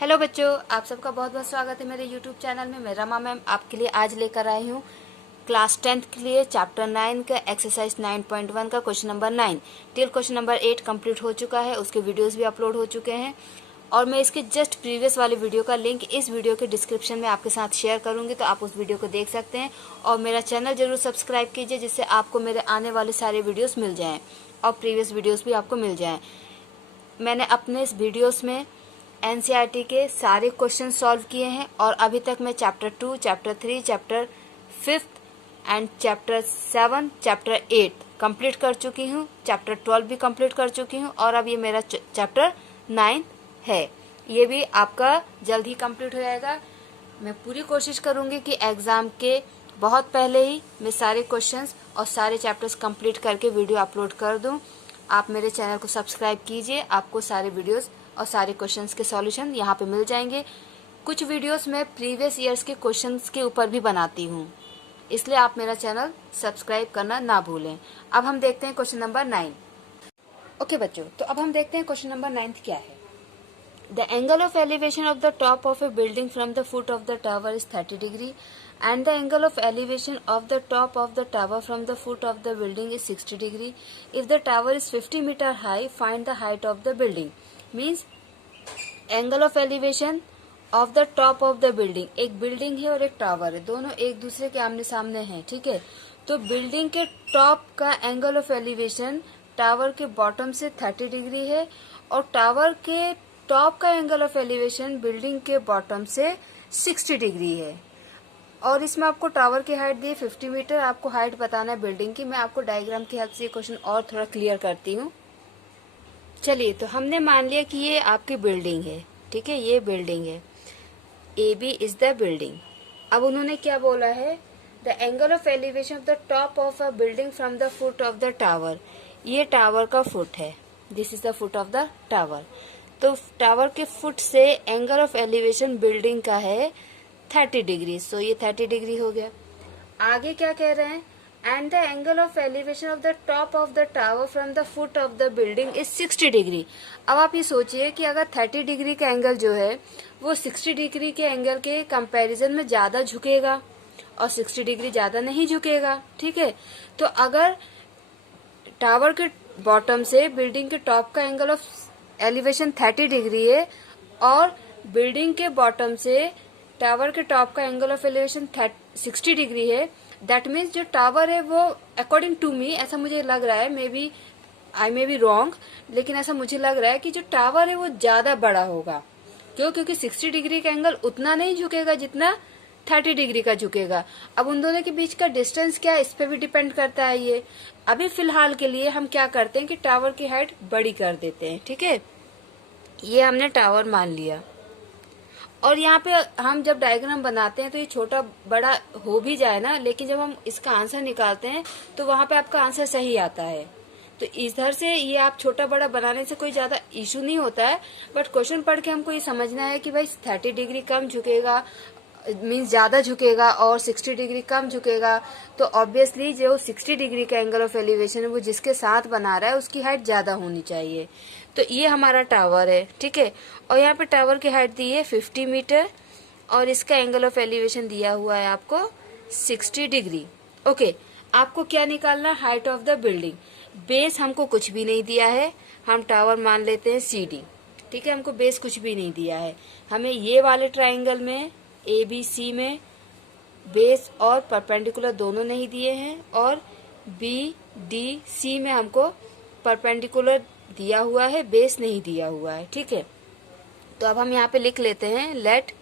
Hello बच्चों, आप सबका बहुत बहुत स्वागत है मेरे यूट्यूब चैनल में। मैं रमा मैम आपके लिए आज लेकर आई हूँ क्लास 10th के लिए चैप्टर 9 का एक्सरसाइज 9.1 का question number 9 till question number 8 complete हो चुका है। उसके वीडियोस भी अपलोड हो चुके हैं और मैं इसके जस्ट प्रीवियस वाले वीडियो का लिंक इस वीडियो के डिस्क्रिप्शन में आपके साथ शेयर करूँगी, तो आप उस वीडियो को देख सकते हैं। और मेरा चैनल जरूर सब्सक्राइब कीजिए जिससे आपको मेरे आने वाले सारे वीडियोज़ मिल जाएँ और प्रीवियस वीडियोज़ भी आपको मिल जाएँ। मैंने अपने इस वीडियोस में एनसीईआरटी के सारे क्वेश्चन सॉल्व किए हैं और अभी तक मैं chapter 2, chapter 3, chapter 5 and chapter 7, chapter 8 complete कर चुकी हूँ। चैप्टर 12 भी कंप्लीट कर चुकी हूँ और अब ये मेरा चैप्टर 9 है। ये भी आपका जल्द ही कंप्लीट हो जाएगा। मैं पूरी कोशिश करूँगी कि एग्ज़ाम के बहुत पहले ही मैं सारे क्वेश्चंस और सारे चैप्टर्स कंप्लीट करके वीडियो अपलोड कर दूँ। आप मेरे चैनल को सब्सक्राइब कीजिए, आपको सारे वीडियोस और सारे क्वेश्चंस के सॉल्यूशन यहाँ पे मिल जाएंगे। कुछ वीडियोस मैं प्रीवियस ईयर्स के क्वेश्चंस के ऊपर भी बनाती हूँ, इसलिए आप मेरा चैनल सब्सक्राइब करना ना भूलें। अब हम देखते हैं क्वेश्चन नंबर 9। ओके बच्चों, तो अब हम देखते हैं क्वेश्चन नंबर 9 क्या है। The angle of elevation of the top of a building from the foot of the tower is 30 degree and the angle of elevation of the top of the tower from the foot of the building is 60 degree. If the tower is 50 meter high, find the height of the building. Means angle of elevation of the top of the building. एक building है और एक tower है, दोनों एक दूसरे के आमने सामने हैं, ठीक है। तो बिल्डिंग के टॉप का एंगल ऑफ एलिवेशन टावर के बॉटम से 30 डिग्री है और टावर के टॉप का एंगल ऑफ एलिवेशन बिल्डिंग के बॉटम से 60 डिग्री है। और इसमें आपको टावर की हाइट दी है 50 मीटर। आपको हाइट बताना है बिल्डिंग की। मैं आपको डायग्राम की हेल्प से ये क्वेश्चन और थोड़ा क्लियर करती हूँ। चलिए, तो हमने मान लिया कि ये आपकी बिल्डिंग है, ठीक है, ये बिल्डिंग है, A B is the building. अब उन्होंने क्या बोला है, the angle of elevation of the top of a building from the foot of the tower. ये टावर का फुट है, this is the foot of the tower. तो टावर के फुट से एंगल ऑफ एलिवेशन बिल्डिंग का है 30 degree. सो ये 30 degree हो गया। आगे क्या कह रहे हैं, and the angle of elevation of the top of the tower from the foot of the building is 60 degree. अब आप ये सोचिए कि अगर 30 डिग्री का एंगल जो है वो 60 डिग्री के एंगल के कंपैरिजन में ज्यादा झुकेगा और 60 डिग्री ज्यादा नहीं झुकेगा, ठीक है। तो अगर टावर के बॉटम से बिल्डिंग के टॉप का एंगल ऑफ एलिवेशन 30 डिग्री है और बिल्डिंग के बॉटम से टावर के टॉप का एंगल ऑफ एलिवेशन 60 डिग्री है, दैट मीन्स जो टावर है वो अकॉर्डिंग टू मी, ऐसा मुझे लग रहा है, maybe I may be wrong, लेकिन ऐसा मुझे लग रहा है कि जो टावर है वो ज्यादा बड़ा होगा। क्यों? क्योंकि 60 डिग्री का एंगल उतना नहीं झुकेगा जितना 30 डिग्री का झुकेगा। अब उन दोनों के बीच का डिस्टेंस क्या है, इस पे भी डिपेंड करता है ये। अभी फिलहाल के लिए हम क्या करते हैं कि टावर की हाइट बड़ी कर देते हैं, ठीक है। ये हमने टावर मान लिया और यहाँ पे हम जब डायग्राम बनाते हैं तो ये छोटा बड़ा हो भी जाए ना, लेकिन जब हम इसका आंसर निकालते हैं तो वहां पे आपका आंसर सही आता है। तो इधर से ये आप छोटा बड़ा बनाने से कोई ज्यादा इशू नहीं होता है, बट क्वेश्चन पढ़ के हमको ये समझना है कि भाई 30 डिग्री कम झुकेगा मीन्स ज्यादा झुकेगा और 60 डिग्री कम झुकेगा। तो ऑब्वियसली जो 60 डिग्री का एंगल ऑफ एलिवेशन है वो जिसके साथ बना रहा है उसकी हाइट ज्यादा होनी चाहिए। तो ये हमारा टावर है, ठीक है, और यहाँ पे टावर की हाइट दी है 50 मीटर और इसका एंगल ऑफ एलिवेशन दिया हुआ है आपको 60 डिग्री। ओके, आपको क्या निकालना, height of the building. Base हमको कुछ भी नहीं दिया है, हम टावर मान लेते हैं CD, ठीक है, हमको बेस कुछ भी नहीं दिया है। हमें ये वाले ट्राइंगल में ABC में बेस और परपेंडिकुलर दोनों नहीं दिए हैं और BDC में हमको परपेंडिकुलर दिया हुआ है, बेस नहीं दिया हुआ है, ठीक है। तो अब हम यहाँ पे लिख लेते हैं, let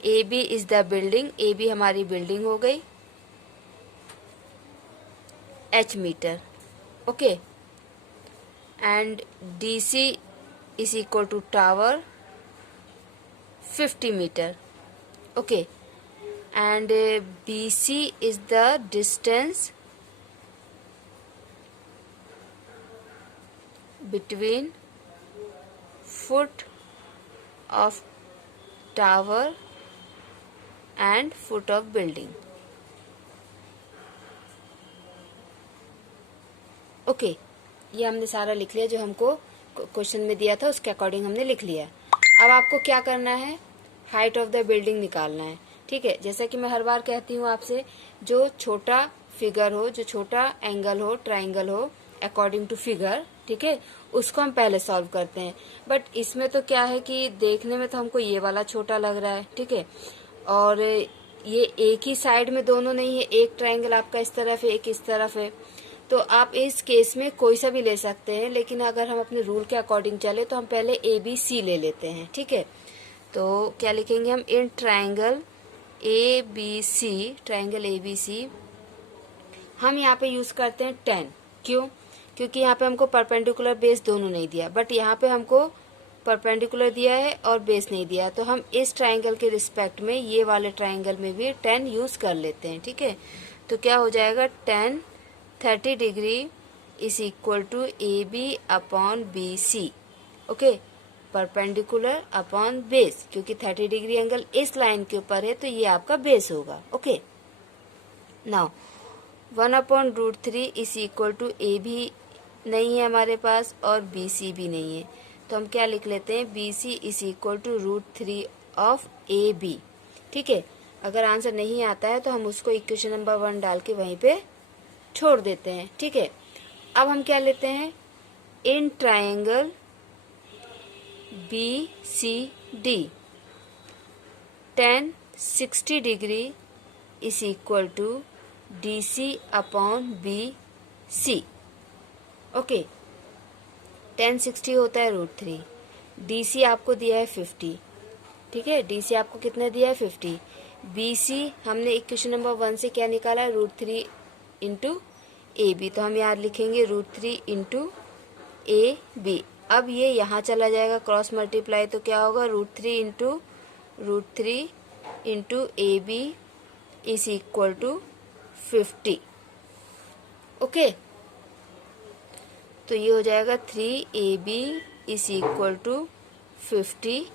AB is the building. AB हमारी बिल्डिंग हो गई, H metre, okay, and DC is equal to tower 50 metre, okay, and BC is the distance between foot of tower and foot of building. Okay, ये हमने सारा लिख लिया जो हमको क्वेश्चन में दिया था, उसके अकॉर्डिंग हमने लिख लिया। अब आपको क्या करना है, हाइट ऑफ द बिल्डिंग निकालना है। ठीक है, जैसा कि मैं हर बार कहती हूँ आपसे, जो छोटा फिगर हो, जो छोटा एंगल हो, ट्राइंगल हो, अकॉर्डिंग टू फिगर, ठीक है, उसको हम पहले सॉल्व करते हैं। बट इसमें तो क्या है कि देखने में तो हमको ये वाला छोटा लग रहा है, ठीक है, और ये एक ही साइड में दोनों नहीं है, एक ट्राइंगल आपका इस तरफ है, एक इस तरफ है, तो आप इस केस में कोई सा भी ले सकते हैं। लेकिन अगर हम अपने रूल के अकॉर्डिंग चले तो हम पहले ABC ले लेते हैं। ठीक है, तो क्या लिखेंगे हम, in triangle ABC, triangle ABC हम यहाँ पे यूज करते हैं 10। क्यों? क्योंकि यहाँ पे हमको परपेंडिकुलर बेस दोनों नहीं दिया, बट यहाँ पे हमको परपेंडिकुलर दिया है और बेस नहीं दिया, तो हम इस ट्राइंगल के रिस्पेक्ट में ये वाले ट्राइंगल में भी 10 यूज कर लेते हैं। ठीक है, तो क्या हो जाएगा, 10 30 degree is equal to AB upon BC। Okay, perpendicular upon base, क्योंकि 30 डिग्री एंगल इस लाइन के ऊपर है तो ये आपका बेस होगा। Okay, now 1/√3 is equal to AB नहीं है हमारे पास और BC भी नहीं है, तो हम क्या लिख लेते हैं, BC is equal to √3 of AB। ठीक है, अगर आंसर नहीं आता है तो हम उसको इक्वेशन नंबर 1 डाल के वहीं पे छोड़ देते हैं। ठीक है, अब हम क्या लेते हैं, in triangle BCD 10 60 degree is equal to DC upon BC। Okay, 10 60 होता है √3, DC आपको दिया है 50। ठीक है, DC आपको कितना दिया है, 50। BC हमने इक्वेशन नंबर 1 से क्या निकाला, √3 इंटू AB, तो हम यहाँ लिखेंगे √3 इंटू AB। अब ये यहाँ चला जाएगा क्रॉस मल्टीप्लाई, तो क्या होगा, √3 into AB is equal to 50। Okay, तो ये हो जाएगा 3AB is equal to 50,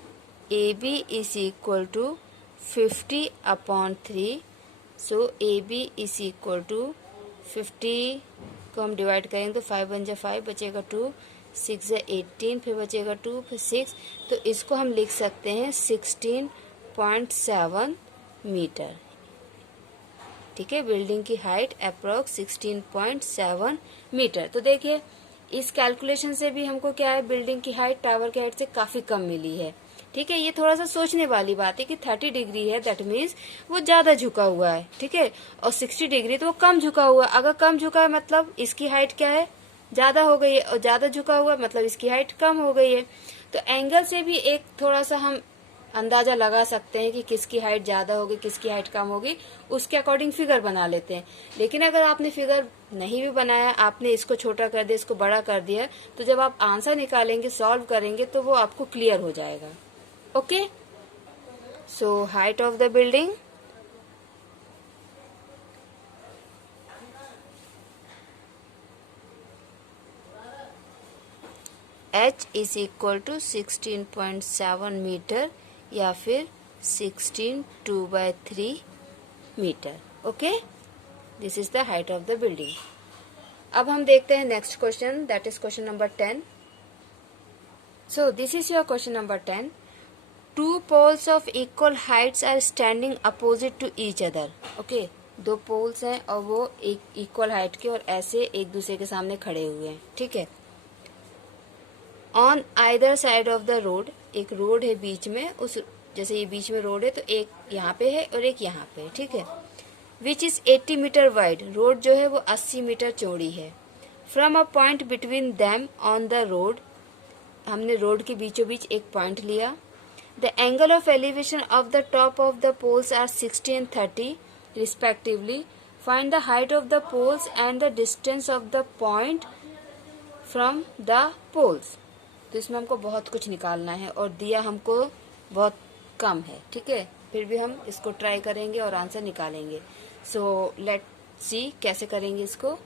AB is equal to 50 upon 3, so AB is equal to 50 को हम डिवाइड करेंगे तो 5 बन जाए 5, बचेगा 2, 6 है 18, फिर बचेगा 2, फिर 6, तो इसको हम लिख सकते हैं 16.7 मीटर। ठीक है, बिल्डिंग की हाइट अप्रोक्स 16.7 मीटर। तो देखिए, इस कैलकुलेशन से भी हमको क्या है, बिल्डिंग की हाइट टावर की हाइट से काफी कम मिली है। ठीक है, ये थोड़ा सा सोचने वाली बात है कि 30 डिग्री है, दैट मीन्स वो ज्यादा झुका हुआ है। ठीक है, और 60 डिग्री तो वो कम झुका हुआ है। अगर कम झुका है मतलब इसकी हाइट क्या है, ज्यादा हो गई है, और ज्यादा झुका हुआ है मतलब इसकी हाइट कम हो गई है। तो एंगल से भी एक थोड़ा सा हम अंदाजा लगा सकते हैं कि किसकी हाइट ज्यादा होगी, किसकी हाइट कम होगी, उसके अकॉर्डिंग फिगर बना लेते हैं। लेकिन अगर आपने फिगर नहीं भी बनाया, आपने इसको छोटा कर दिया, इसको बड़ा कर दिया, तो जब आप आंसर निकालेंगे, सॉल्व करेंगे, तो वो आपको क्लियर हो जाएगा। Okay, so height of the building H is equal to 16.7 metre या फिर 16 2/3 metre. Okay, this is the height of the building. अब हम देखते हैं next question, that is question number 10। So this is your question number 10। Two poles of equal heights are standing opposite to each other. Okay, दो poles हैं और वो एक equal height के और ऐसे एक दूसरे के सामने खड़े हुए हैं। ठीक है, on either side of the road, एक रोड है बीच में, उस जैसे ये बीच में रोड है तो एक यहाँ पे है और एक यहाँ पे है। ठीक है, which is 80 metre wide, road जो है वो 80 मीटर चौड़ी है। From a point between them on the road, हमने रोड के बीचों बीच एक पॉइंट लिया। The angle of elevation of the top of the poles are 60 and 30 respectively. Find the height of the poles and the distance of the point from the poles. तो इसमें हमको बहुत कुछ निकालना है और दिया हमको बहुत कम है। ठीक है, फिर भी हम इसको ट्राई करेंगे और आंसर निकालेंगे। सो लेट सी कैसे करेंगे इसको।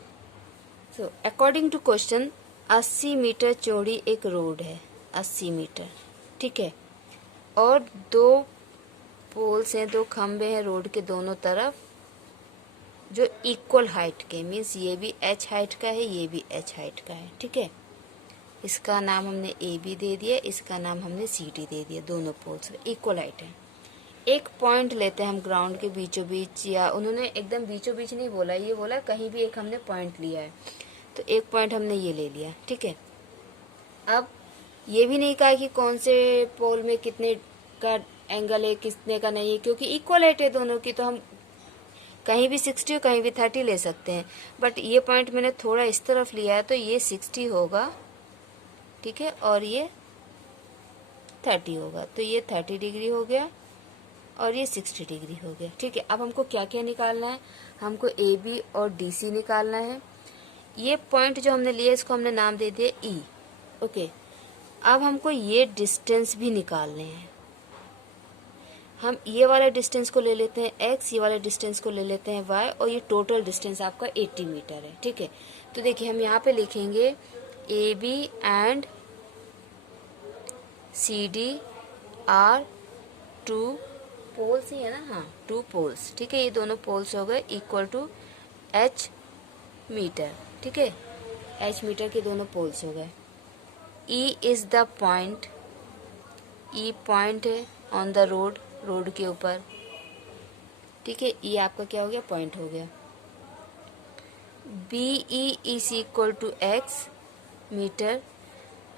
So according to question 80 metre चौड़ी एक रोड है, 80 मीटर। ठीक है, और दो पोल्स हैं, दो खंबे हैं रोड के दोनों तरफ जो इक्वल हाइट के, मीन्स ये भी h हाइट का है, ये भी h हाइट का है। ठीक है, इसका नाम हमने ए बी दे दिया, इसका नाम हमने सी डी दे दिया। दोनों पोल्स इक्वल हाइट है। एक पॉइंट लेते हैं हम ग्राउंड के बीचों बीच, या उन्होंने एकदम बीचों बीच नहीं बोला, ये बोला कहीं भी एक हमने पॉइंट लिया है, तो एक पॉइंट हमने ये ले लिया, ठीक है। अब ये भी नहीं कहा कि कौन से पोल में कितने का एंगल है, कितने का नहीं है, क्योंकि इक्वल हाइट है दोनों की, तो हम कहीं भी 60 और कहीं भी 30 ले सकते हैं। बट ये पॉइंट मैंने थोड़ा इस तरफ लिया है, तो ये 60 होगा, ठीक है, और ये 30 होगा, तो ये 30 डिग्री हो गया और ये 60 डिग्री हो गया, ठीक है। अब हमको क्या क्या निकालना है, हमको ए बी और डी सी निकालना है। ये पॉइंट जो हमने लिया इसको हमने नाम दे दिया ई, ओके। अब हमको ये डिस्टेंस भी निकालने हैं। हम ये वाला डिस्टेंस को ले लेते हैं x, ये वाले डिस्टेंस को ले लेते हैं y, और ये टोटल डिस्टेंस आपका 80 मीटर है, ठीक है। तो देखिए हम यहाँ पे लिखेंगे A B and C D are two poles ही है ना, हाँ 2 पोल्स, ठीक है। ये दोनों पोल्स हो गए इक्वल टू h मीटर, ठीक है। h मीटर के दोनों पोल्स हो गए। E is the point, E point है ऑन द रोड, रोड के ऊपर, ठीक है। ये आपका क्या हो गया, पॉइंट हो गया। B E is equal to x metre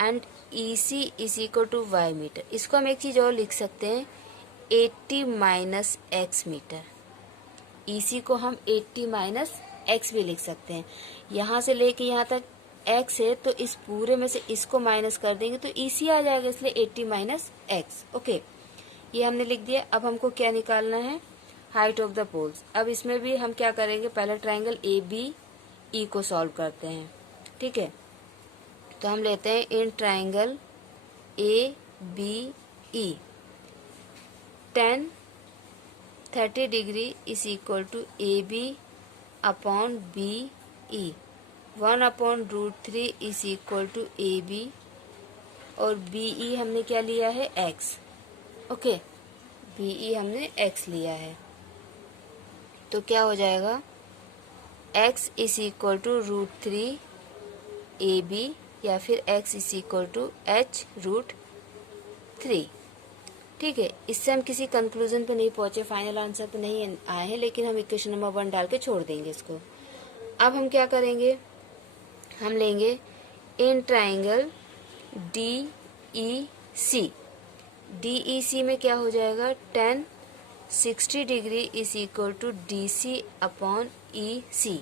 and E C is equal to y metre. इसको हम एक चीज और लिख सकते हैं, 80 minus x metre. E C को हम 80 माइनस एक्स भी लिख सकते हैं। यहाँ से लेके यहाँ तक एक्स है, तो इस पूरे में से इसको माइनस कर देंगे तो ई सी आ जाएगा, इसलिए 80 माइनस एक्स, ओके। ये हमने लिख दिया। अब हमको क्या निकालना है, हाइट ऑफ द पोल्स। अब इसमें भी हम क्या करेंगे, पहले ट्रायंगल ए बी ई को सॉल्व करते हैं, ठीक है। तो हम लेते हैं in triangle A B E, 30 degree is equal to A B upon B E, 1/√3 is equal to A B, और बी ई हमने क्या लिया है, एक्स, ओके। बी ई हमने x लिया है, तो क्या हो जाएगा, x is equal to √3 A B, या फिर x is equal to h√3, ठीक है। इससे हम किसी कंक्लूजन पे नहीं पहुंचे, फाइनल आंसर पे नहीं आए हैं, लेकिन हम इक्वेशन नंबर 1 डाल के छोड़ देंगे इसको। अब हम क्या करेंगे, हम लेंगे in triangle D E C. DEC में क्या हो जाएगा, 60 degree is equal to DC upon EC,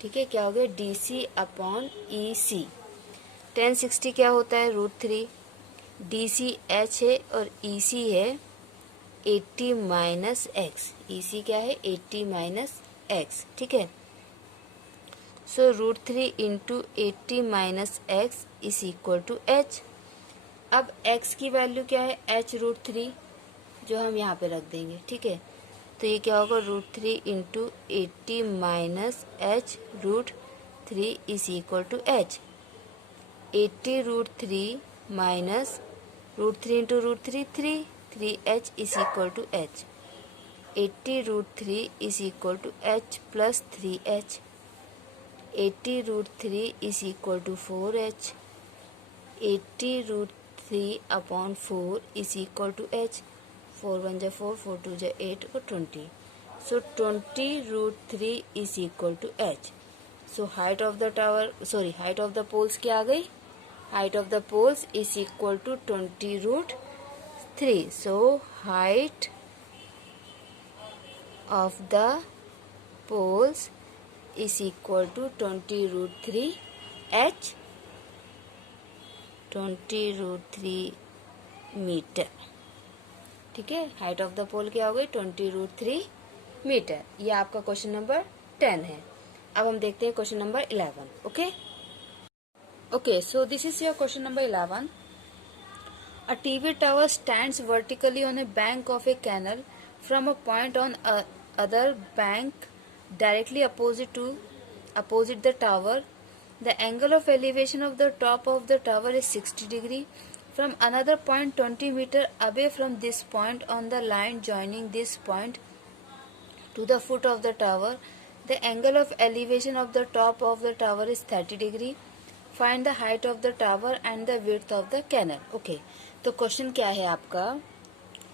ठीक है। क्या हो गया, DC अपॉन EC। 60 क्या होता है, √3, DC H है और EC है 80 माइनस एक्स। EC क्या है, 80 माइनस एक्स, ठीक है। So √3 into 80 minus x is equal to H। अब x की वैल्यू क्या है, h√3, जो हम यहाँ पे रख देंगे, ठीक है। तो ये क्या होगा, √3 into 80 minus h√3 is equal to h। 80√3 minus √3 into √3 3h is equal to h। 80√3 is equal to h plus 3h। 80√3 is equal to 4h। 80√3 upon 4 is equal to h। 4 1 जा 4, 4 2 जा 8 और 20। So 20√3 is equal to h। So height of the tower, sorry height of the poles क्या आ गई, height of the poles is equal to 20√3। So height of the poles is equal to 20√3 h, 20√3 metre, ठीक है। Height of the पोल क्या हो गई, 20√3 metre. ये आपका क्वेश्चन नंबर 10 है। अब हम देखते हैं question number 11, okay. Okay, so this is your question number 11। A TV tower stands vertically on a bank of a canal from a point on other bank directly opposite the tower. The angle of elevation of the top of the tower is 60 degree. From another point 20 meter away from this point on the line joining this point to the foot of the tower, the angle of elevation of the top of the tower is 30 degree. Find the height of the tower and the width of the canal. Okay, तो question क्या है आपका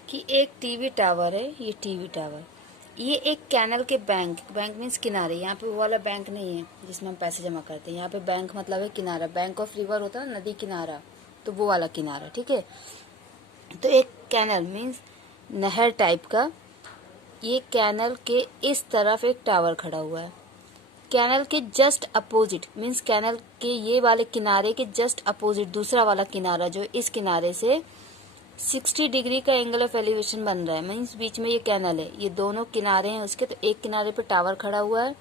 कि एक TV tower है, ये TV tower, ये एक कैनल के बैंक मीन्स किनारे, यहाँ पे वो वाला बैंक नहीं है जिसमें हम पैसे जमा करते हैं, यहाँ पे बैंक मतलब है किनारा, बैंक ऑफ रिवर होता है नदी किनारा, तो वो वाला किनारा, ठीक है। तो एक कैनल मीन्स नहर टाइप का, ये कैनल के इस तरफ एक टावर खड़ा हुआ है, कैनल के जस्ट अपोजिट मीन्स कैनल के ये वाले किनारे के जस्ट अपोजिट दूसरा वाला किनारा जो इस किनारे से 60 डिग्री का एंगल ऑफ एलिवेशन बन रहा है, मीन्स बीच में ये कैनल है, ये दोनों किनारे हैं उसके, तो एक किनारे पे टावर खड़ा हुआ है,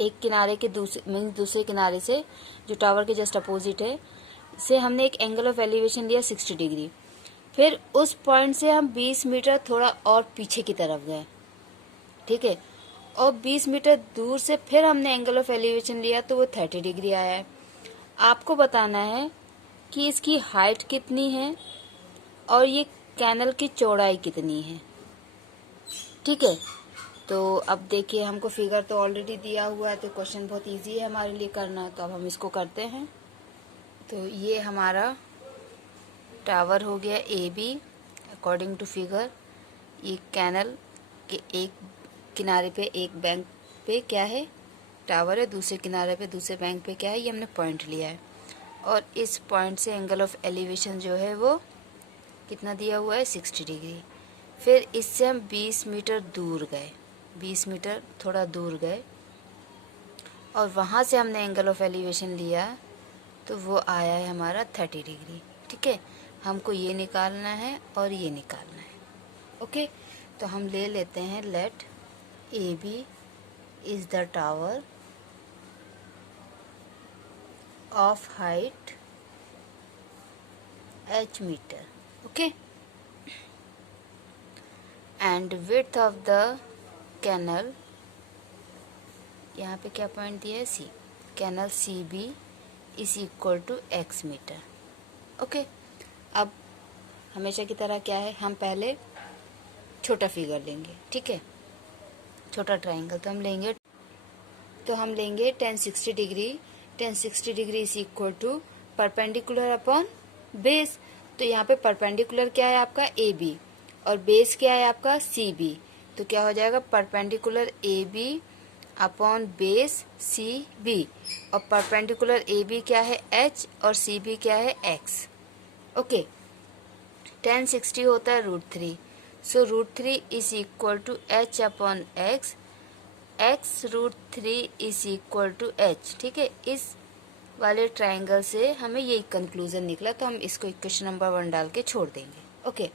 एक किनारे के दूसरे किनारे से जो टावर के जस्ट अपोजिट है से हमने एक एंगल ऑफ एलिवेशन लिया 60 डिग्री। फिर उस पॉइंट से हम 20 मीटर थोड़ा और पीछे की तरफ गए, ठीक है, और 20 मीटर दूर से फिर हमने एंगल ऑफ एलिवेशन लिया तो वो 30 डिग्री आया है। आपको बताना है कि इसकी हाइट कितनी है और ये कैनल की चौड़ाई कितनी है, ठीक है। तो अब देखिए, हमको फिगर तो ऑलरेडी दिया हुआ है, तो क्वेश्चन बहुत इजी है हमारे लिए करना, तो अब हम इसको करते हैं। तो ये हमारा टावर हो गया A B according to figure, ये कैनल के एक किनारे पे एक बैंक पे क्या है टावर है, दूसरे किनारे पे दूसरे बैंक पे क्या है, ये हमने पॉइंट लिया है, और इस पॉइंट से एंगल ऑफ एलिवेशन जो है वो कितना दिया हुआ है 60 डिग्री। फिर इससे हम 20 मीटर दूर गए, 20 मीटर थोड़ा दूर गए और वहाँ से हमने एंगल ऑफ एलिवेशन लिया तो वो आया है हमारा 30 डिग्री, ठीक है। हमको ये निकालना है और ये निकालना है, ओके। तो हम ले लेते हैं, let A B is the tower of height h metre, okay, and width of the canal, यहाँ पे क्या पॉइंट दिया है C, canal C B is equal to x metre, okay. अब हमेशा की तरह क्या है, हम पहले छोटा फिगर लेंगे, ठीक है, छोटा ट्राइंगल, तो हम लेंगे tan 60 degree, tan 60 degree is equal to perpendicular upon base. तो यहाँ पे परपेंडिकुलर क्या है आपका ए बी और बेस क्या है आपका सी बी, तो क्या हो जाएगा perpendicular A B upon base C B, और परपेंडिकुलर ए बी क्या है h और सी बी क्या है x, ओके। tan 60 होता है √3, so √3 is equal to h upon x, x √3 is equal to h, ठीक है। इस वाले ट्राइंगल से हमें यही कंक्लूजन निकला, तो हम इसको इक्वेशन नंबर 1 डाल के छोड़ देंगे, ओके।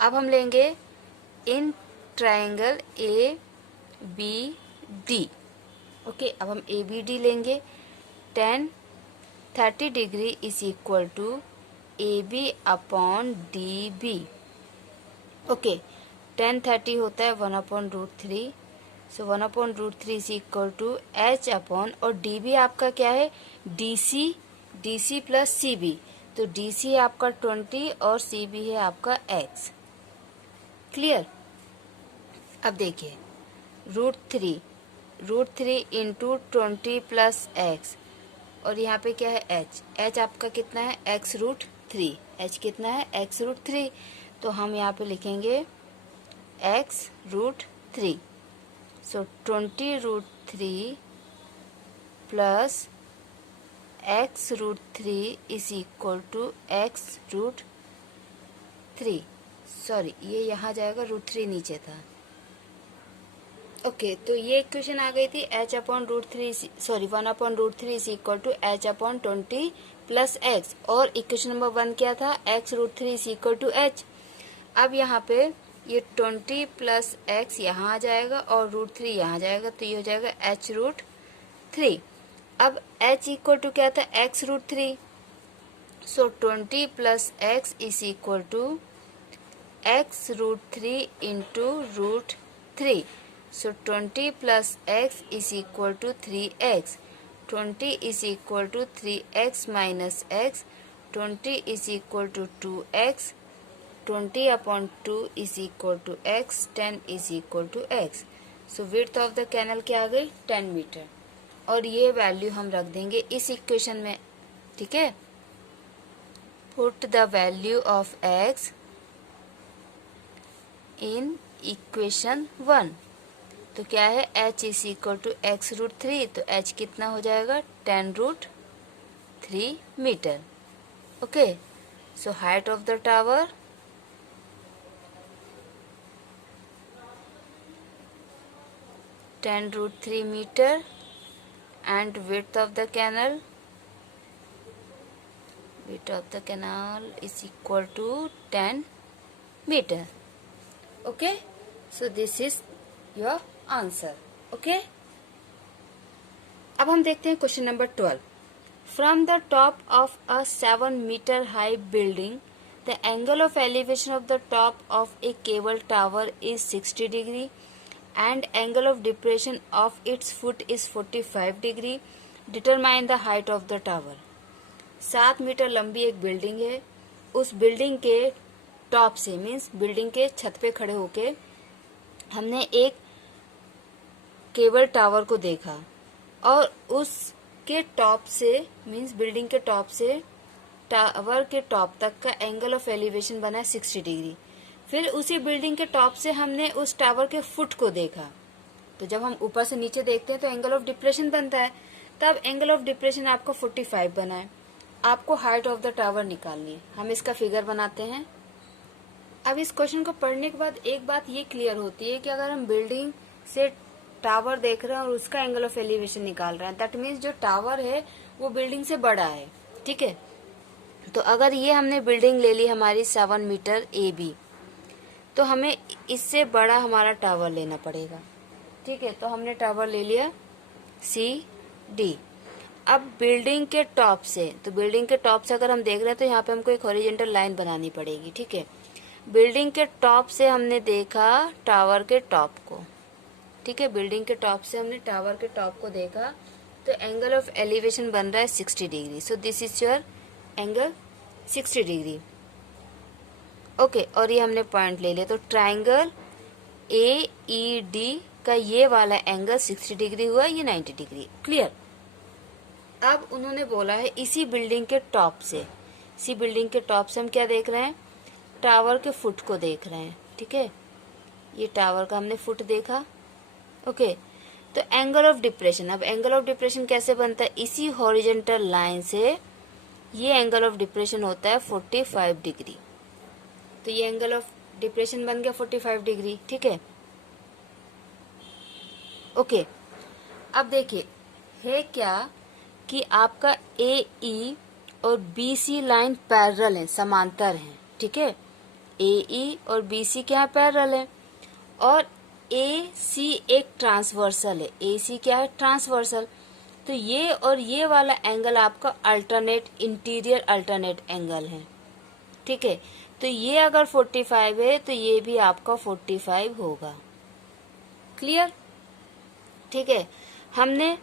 अब हम लेंगे in triangle A B D, okay. अब हम ए बी डी लेंगे, tan 30 degree is equal to A B upon D B, okay. tan 30 होता है 1 upon √3, so 1 upon √3 is equal to h upon, और डी बी आपका क्या है D C plus C B, तो डी सी है आपका 20 और सी बी है आपका x, क्लियर। अब देखिए √3 इंटू 20 प्लस x, और यहाँ पे क्या है h आपका कितना है x√3, h कितना है x√3, तो हम यहाँ पे लिखेंगे x√3, so 20√3 plus x√3 is equal to x√3, sorry ये यहाँ जाएगा √3 नीचे था, ओके। तो ये इक्वेशन आ गई थी h upon √3 sorry 1 upon √3 is equal to h upon 20 plus x, और इक्वेशन नंबर 1 क्या था x√3 is equal to h। अब यहाँ पे ये 20 प्लस x यहाँ आ जाएगा और √3 यहाँ जाएगा, तो ये हो जाएगा h√3। अब h इक्वल टू क्या था x√3, so 20 plus x is equal to x√3 into √3, so 20 plus x is equal to 3x, 20 is equal to 3x minus x, 20 is equal to 2x, 20 upon 2 is equal to x, 10 is equal to x, so width of the canal क्या आ गई 10 metre, और ये value हम रख देंगे इस equation में ठीक है। Put the value of x in equation 1। तो क्या है, h is equal to x√3, तो h कितना हो जाएगा 10√3 मीटर। Okay, so height of the tower 10√3 meter and width of the canal is equal to 10 meter. Okay, so this is your answer. Okay, अब हम देखते हैं question number 12। From the top of a 7-meter high building, the angle of elevation of the top of a cable tower is 60 degree and angle of depression of its foot is 45 degree. Determine the height of the tower. 7 metre लंबी एक building है, उस building के top से means building के छत पे खड़े होके हमने एक केबल टावर को देखा और उसके टॉप से मीन्स बिल्डिंग के टॉप से टावर के टॉप तक का एंगल ऑफ एलिवेशन बना 60 डिग्री। फिर उसी बिल्डिंग के टॉप से हमने उस टावर के फुट को देखा। तो जब हम ऊपर से नीचे देखते हैं तो एंगल ऑफ डिप्रेशन बनता है, तब एंगल ऑफ डिप्रेशन आपका 45 बना है। आपको हाइट ऑफ द टावर निकालनी है। हम इसका फिगर बनाते हैं। अब इस क्वेश्चन को पढ़ने के बाद एक बात ये क्लियर होती है कि अगर हम बिल्डिंग से टावर देख रहे हैं और उसका एंगल ऑफ एलिवेशन निकाल रहे हैं, दैट मीन्स जो टावर है वो बिल्डिंग से बड़ा है। ठीक है, तो अगर ये हमने बिल्डिंग ले ली हमारी 7 मीटर AB, तो हमें इससे बड़ा हमारा टावर लेना पड़ेगा। ठीक है, तो हमने टावर ले लिया CD। अब बिल्डिंग के टॉप से, तो बिल्डिंग के टॉप से अगर हम देख रहे हैं तो यहाँ पे हमको एक हॉरिजॉन्टल लाइन बनानी पड़ेगी। ठीक है, बिल्डिंग के टॉप से हमने देखा टावर के टॉप को। ठीक है, बिल्डिंग के टॉप से हमने टावर के टॉप को देखा, तो एंगल ऑफ एलिवेशन बन रहा है 60 degree. So this is your angle 60 degree. Okay, और ये हमने पॉइंट ले लिया। तो ट्राइंगल AED का ये वाला एंगल 60 डिग्री हुआ, ये 90 डिग्री। क्लियर। अब उन्होंने बोला है इसी बिल्डिंग के टॉप से, इसी बिल्डिंग के टॉप से हम क्या देख रहे हैं, टावर के फुट को देख रहे हैं। ठीक है, ये टावर का हमने फुट देखा। ओके, तो एंगल ऑफ डिप्रेशन, अब एंगल ऑफ डिप्रेशन कैसे बनता है, इसी हॉरिजॉन्टल लाइन से ये एंगल ऑफ डिप्रेशन होता है 45 डिग्री। तो ये एंगल ऑफ डिप्रेशन बन गया 45 डिग्री। ठीक है, ओके। अब देखिए है क्या कि आपका AE और BC लाइन पैरेलल है, समांतर हैं। ठीक है, AE और BC क्या है, पैरेलल है, और AC एक ट्रांसवर्सल है। AC क्या है, ट्रांसवर्सल। तो ये और ये वाला एंगल आपका अल्टरनेट, इंटीरियर अल्टरनेट एंगल है। ठीक है, तो ये अगर 45 है तो ये भी आपका 45 होगा। क्लियर। ठीक है, हमने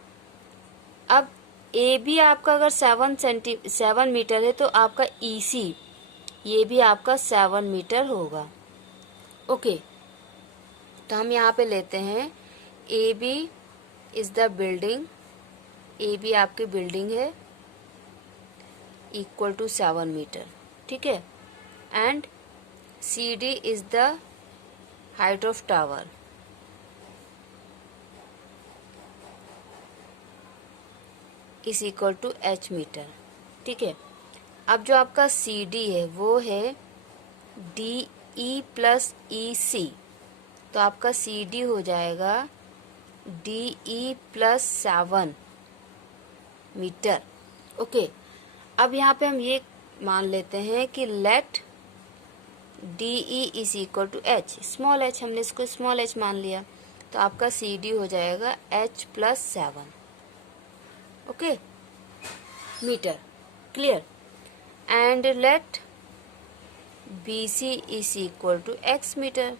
अब AB आपका अगर 7 मीटर है तो आपका EC ये भी आपका 7 मीटर होगा। ओके, तो हम यहाँ पे लेते हैं AB is the building, AB आपकी बिल्डिंग है इक्वल टू 7 मीटर। ठीक है, and CD is the height of tower, is equal to H metre. ठीक है, अब जो आपका CD है वो है DE प्लस EC, तो आपका CD हो जाएगा DE प्लस 7 मीटर। ओके, अब यहाँ पे हम ये मान लेते हैं कि let DE is equal to H, small h, हमने इसको स्मॉल h मान लिया, तो आपका CD हो जाएगा H plus 7 okay metre. Clear. And let BC is equal to X metre.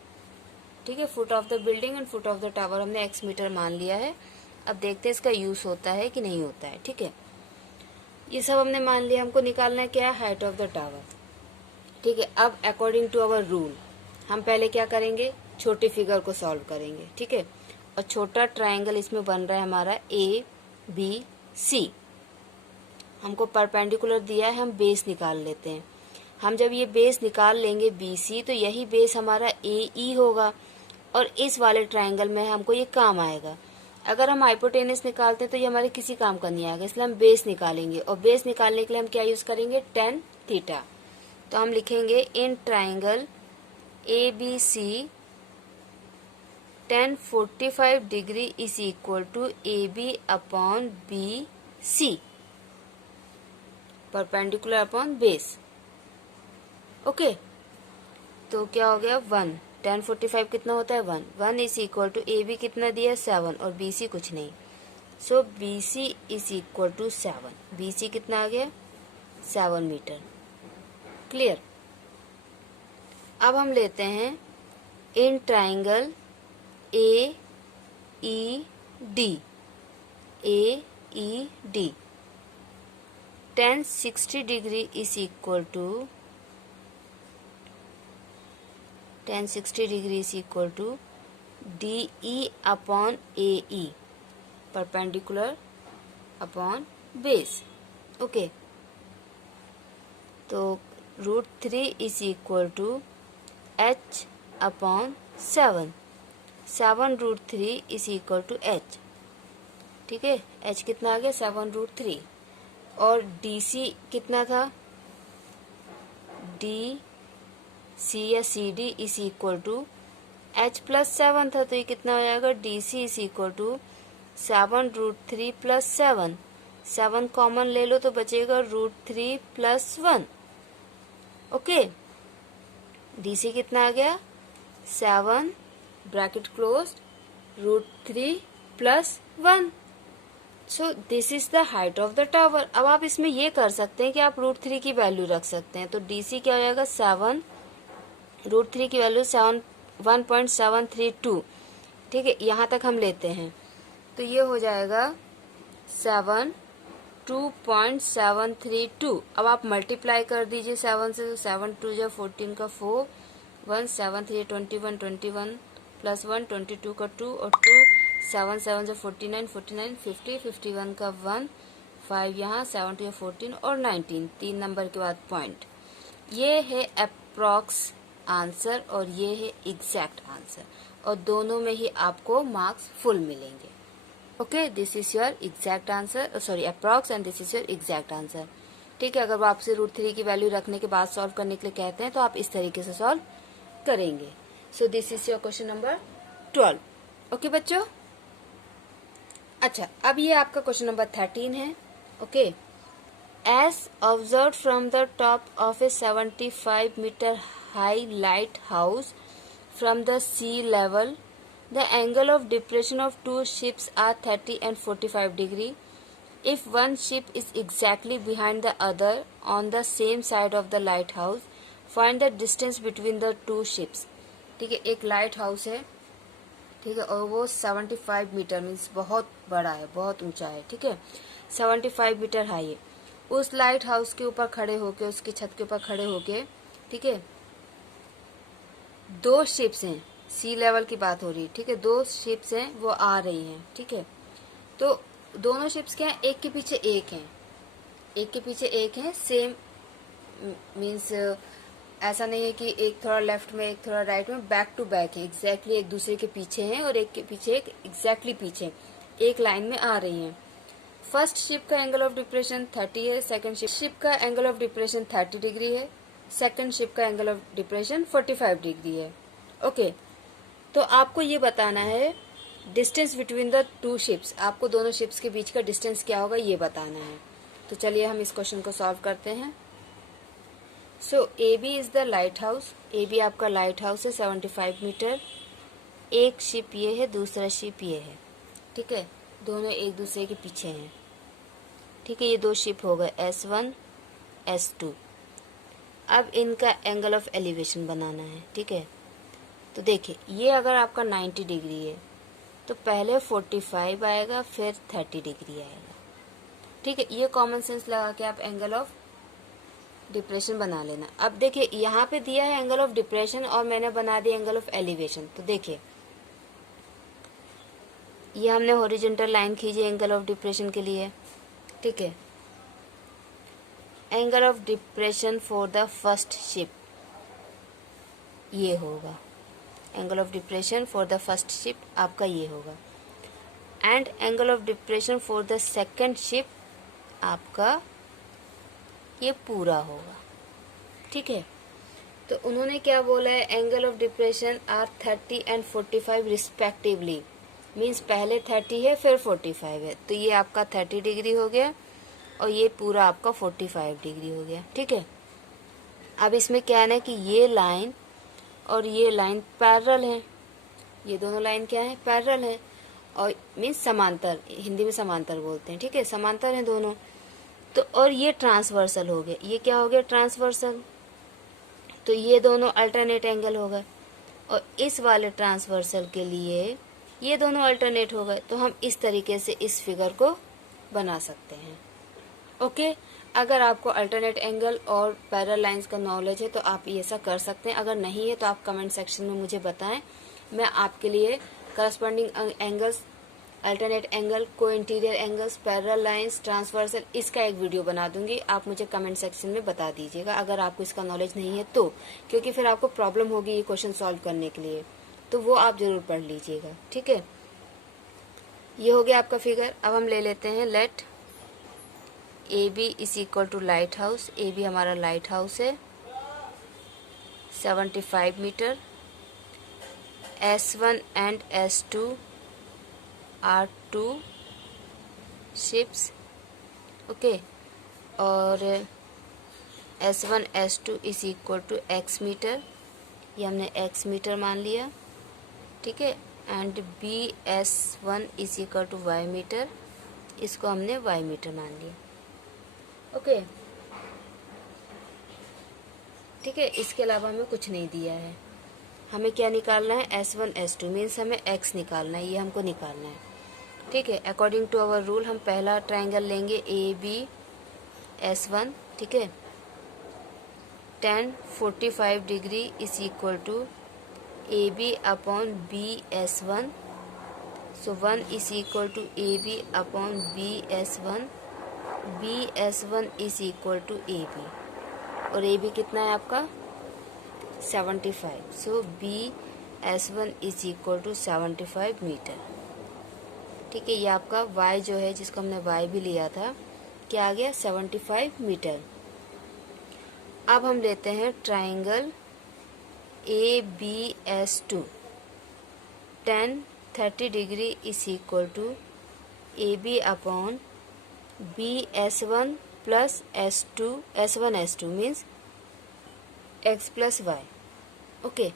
ठीक है, foot of the building and foot of the tower हमने X मीटर मान लिया है। अब देखते हैं इसका यूज होता है कि नहीं होता है। ठीक है, ये सब हमने मान लिया। हमको निकालना है क्या, हाइट ऑफ द टावर। ठीक है, अब अकॉर्डिंग टू आवर रूल हम पहले क्या करेंगे, छोटी फिगर को सॉल्व करेंगे। ठीक है, और छोटा ट्राइंगल इसमें बन रहा है हमारा ABC। हमको परपेंडिकुलर दिया है, हम बेस निकाल लेते हैं। हम जब ये बेस निकाल लेंगे BC, तो यही बेस हमारा AE होगा और इस वाले ट्रायंगल में हमको ये काम आएगा। अगर हम हाइपोटेनस निकालते हैं तो ये हमारे किसी काम का नहीं आएगा, इसलिए हम बेस निकालेंगे और बेस निकालने के लिए हम क्या यूज करेंगे, tan थीटा। तो हम लिखेंगे in triangle ABC tan 45 degree is equal to AB upon BC perpendicular upon base. Okay, तो क्या हो गया 1, tan 45 कितना होता है 1 इज इक्वल टू AB कितना दिया 7 और BC कुछ नहीं, so BC is equal to 7। BC कितना आ गया 7 मीटर। क्लियर। अब हम लेते हैं in triangle AED tan 60 degree is equal to tan 60 degree is equal to DE upon AE perpendicular upon base. Okay, तो √3 is equal to H upon 7 √3 is equal to H। ठीक है, H कितना आ गया 7 √3 और DC कितना था, DC या CD is equal to H plus 7 था, तो ये कितना हो जाएगा DC is equal to 7 √3 plus 7 common ले लो तो बचेगा √3 प्लस 1। ओके, DC कितना आ गया 7 bracket close √3 plus 1। So this is the height of the tower. अब आप इसमें ये कर सकते हैं कि आप √3 की वैल्यू रख सकते हैं, तो DC क्या हो जाएगा 7 √3 की वैल्यू 1.732। ठीक है, यहाँ तक हम लेते हैं तो ये हो जाएगा 2.732। अब आप मल्टीप्लाई कर दीजिए 7 से, तो 7 2 जा 14 का 4 1 7 3 21 21 प्लस 1 22 का 2 और 2 7 7 जा 49 49 50 51 का 1 5 यहाँ 7 2 14 और 19 3 नंबर के बाद पॉइंट। ये है अप्रॉक्स आंसर और ये है एग्जैक्ट आंसर और दोनों में ही आपको मार्क्स फुल मिलेंगे। Okay, this is your exact answer, sorry approx, and this is your exact answer. ठीक है, अगर वो आपसे √3 की वैल्यू रखने के बाद सॉल्व करने के लिए कहते हैं तो आप इस तरीके से सॉल्व करेंगे। So this is your question number 12। Okay बच्चों, अच्छा अब ये आपका क्वेश्चन नंबर 13 है। Okay, as observe from the top of a 75 metre high lighthouse from the sea level, the angle of depression of two ships are 30 and 45 degree. If one ship is exactly behind the other on the same side of the lighthouse, find the distance between the two ships. ठीक है, एक light house है, ठीक है, और वो 75 metre means बहुत बड़ा है, बहुत ऊंचा है। ठीक है, 75 मीटर हाई है। उस लाइट हाउस के ऊपर खड़े होके, उसकी छत के ऊपर खड़े होके, ठीक है, 2 शिप्स हैं, सी लेवल की बात हो रही है। ठीक है, 2 शिप्स हैं, वो आ रही हैं। ठीक है, तो दोनों शिप्स क्या हैं, एक के पीछे एक हैं, एक के पीछे एक हैं, सेम मीन्स ऐसा नहीं है कि एक थोड़ा लेफ्ट में एक थोड़ा राइट में, बैक टू बैक है, एग्जैक्टली एक दूसरे के पीछे हैं और एक के पीछे एक एग्जैक्टली पीछे एक लाइन में आ रही हैं। फर्स्ट शिप का एंगल ऑफ डिप्रेशन 30 है, सेकंड शिप का एंगल ऑफ डिप्रेशन 30 डिग्री है, सेकंड शिप का एंगल ऑफ डिप्रेशन 45 डिग्री है। ओके, तो आपको ये बताना है डिस्टेंस बिटवीन द 2 शिप्स, आपको दोनों शिप्स के बीच का डिस्टेंस क्या होगा ये बताना है। तो चलिए हम इस क्वेश्चन को सॉल्व करते हैं। सो AB is the light house, AB आपका लाइट हाउस है 75 मीटर। एक शिप ये है, दूसरा शिप ये है। ठीक है, दोनों एक दूसरे के पीछे हैं। ठीक है, ये 2 शिप हो गए S1 S2। अब इनका एंगल ऑफ एलिवेशन बनाना है। ठीक है, तो देखिए ये अगर आपका 90 डिग्री है तो पहले 45 आएगा, फिर 30 डिग्री आएगा। ठीक है, ये कॉमन सेंस लगा के आप एंगल ऑफ डिप्रेशन बना लेना। अब देखिए यहाँ पे दिया है एंगल ऑफ डिप्रेशन और मैंने बना दिया एंगल ऑफ एलिवेशन। तो देखिए ये हमने हॉरिजॉन्टल लाइन खींची एंगल ऑफ डिप्रेशन के लिए। ठीक है, angle of depression for the first ship, ये होगा angle of depression for the first ship आपका ये होगा। And angle of depression for the second ship आपका ये पूरा होगा। ठीक है, तो उन्होंने क्या बोला है, angle of depression are 30 and 45 respectively, means पहले 30 है फिर 45 है, तो ये आपका 30 डिग्री हो गया और ये पूरा आपका 45 डिग्री हो गया। ठीक है, अब इसमें क्या है ना कि ये लाइन और ये लाइन पैरेलल है, ये दोनों लाइन क्या है, पैरेलल है, और मीन्स समांतर, हिंदी में समांतर बोलते हैं। ठीक है, समांतर है दोनों, तो और ये ट्रांसवर्सल हो गया, ये क्या हो गया, ट्रांसवर्सल, तो ये दोनों अल्टरनेट एंगल हो गए, और इस वाले ट्रांसवर्सल के लिए ये दोनों अल्टरनेट हो गए, तो हम इस तरीके से इस फिगर को बना सकते हैं। ओके, अगर आपको अल्टरनेट एंगल और पैरेलल लाइंस का नॉलेज है तो आप ये ऐसा कर सकते हैं, अगर नहीं है तो आप कमेंट सेक्शन में मुझे बताएं, मैं आपके लिए करस्पॉन्डिंग एंगल्स, अल्टरनेट एंगल, को interior angles, parallel lines, transversal, इसका एक वीडियो बना दूंगी। आप मुझे कमेंट सेक्शन में बता दीजिएगा अगर आपको इसका नॉलेज नहीं है तो, क्योंकि फिर आपको प्रॉब्लम होगी ये क्वेश्चन सॉल्व करने के लिए, तो वो आप जरूर पढ़ लीजिएगा। ठीक है, ये हो गया आपका फिगर। अब हम ले लेते हैं let A B is equal to lighthouse, A B हमारा लाइट हाउस है 75 metre, S1 and S2 are 2 ships. Okay, और S1 S2 is equal to x metre, ये हमने x मीटर मान लिया। ठीक है, and BS1 is equal to y metre, इसको हमने y मीटर मान लिया। ओके, ठीक है, इसके अलावा हमें कुछ नहीं दिया है। हमें क्या निकालना है, S1 S2 मीन्स हमें x निकालना है, ये हमको निकालना है। ठीक है, अकॉर्डिंग टू आवर रूल हम पहला ट्रायंगल लेंगे ABS1। ठीक है, tan 45 degree is equal to AB upon BS1, so 1 is equal to AB upon BS1, BS1 is equal to AB, और AB कितना है आपका 75, so BS1 is equal to 75 metre. ठीक है, ये आपका y जो है, जिसको हमने y भी लिया था, क्या आ गया 75 मीटर। अब हम लेते हैं triangle ABS2, tan 30 degree is equal to AB upon BS1 plus S1 S2 means x plus y. Okay,